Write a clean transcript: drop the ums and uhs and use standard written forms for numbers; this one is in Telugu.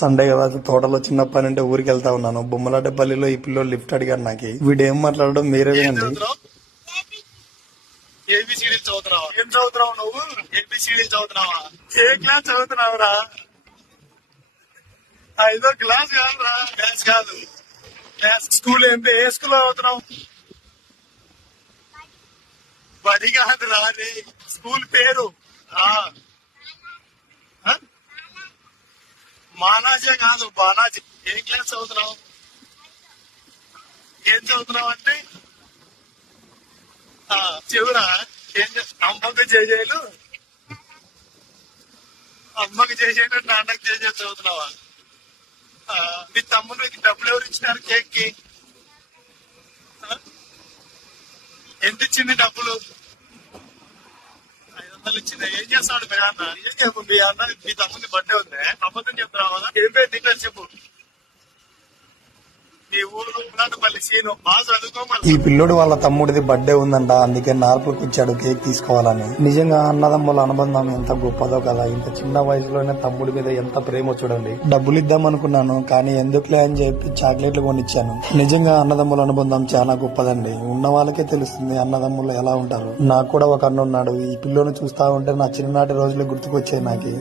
సండే కదా తోటలో చిన్న పని అంటే ఊరికి వెళ్తా ఉన్నాను. బొమ్మలాటపల్లిలో ఈ పిల్లలు లిఫ్ట్ అడిగారు. నాకు వీడు ఏం మాట్లాడడం మీరే వినండి. ఏబిసిడీలు చదువుతున్నావా? ఏం చదువుతున్నావు నువ్వు? ఏబిసిడీలు చదువుతున్నావా? ఏ క్లాస్ చదువుతున్నావురా? ఐదో క్లాస్ కాదురా. క్లాస్ కాదు, క్లాస్. స్కూల్ ఏంటి? ఏ స్కూల్ చదువుతున్నావు? బడి కాదురా, రే స్కూల్ పేరు. మానాజే కాదు, బాలాజీ. ఏ క్లాస్ చదువుతున్నావు? ఏం చదువుతున్నావు అంటే చెవురా. అమ్మకి చేసేలు, అమ్మకి చేసేట నాన్నకి చేసే చదువుతున్నావా? మీ తమ్ముడికి డబ్బులు ఎవరు ఇచ్చినారు? కేక్ కి ఎంత ఇచ్చింది డబ్బులు? 500 ఇచ్చింది. ఏం చేస్తాడు మీ అన్న? ఏం చెప్పు, మీ అన్న మీ తమ్ముడి బర్త్డే ఉంది, అబద్ధం చెప్తున్నావు కదా? ఏం పేరు డీటెయిల్స్ చెప్పు. ఈ ఊరు బొమ్మలాటపల్లి సీను బాగా చదువుకోమని. ఈ పిల్లోడు వాళ్ళ తమ్ముడిది బర్త్డే ఉందంట, అందుకే నార్పులకు వచ్చాడు కేక్ తీసుకోవాలని. నిజంగా అన్నదమ్ముల అనుబంధం ఎంత గొప్పదో కదా. ఇంత చిన్న వయసులోనే తమ్ముడి మీద ఎంత ప్రేమ చూడండి. డబ్బులు ఇద్దాం అనుకున్నాను, కానీ ఎందుకులే అని చెప్పి చాక్లెట్లు కొనిచ్చాను. నిజంగా అన్నదమ్ముల అనుబంధం చాలా గొప్పదండి. ఉన్న వాళ్ళకే తెలుస్తుంది అన్నదమ్ములు ఎలా ఉంటారు. నాకు కూడా ఒక అన్న ఉన్నాడు. ఈ పిల్లోని చూస్తా ఉంటే నా చిన్ననాటి రోజులు గుర్తుకొచ్చాయి నాకు.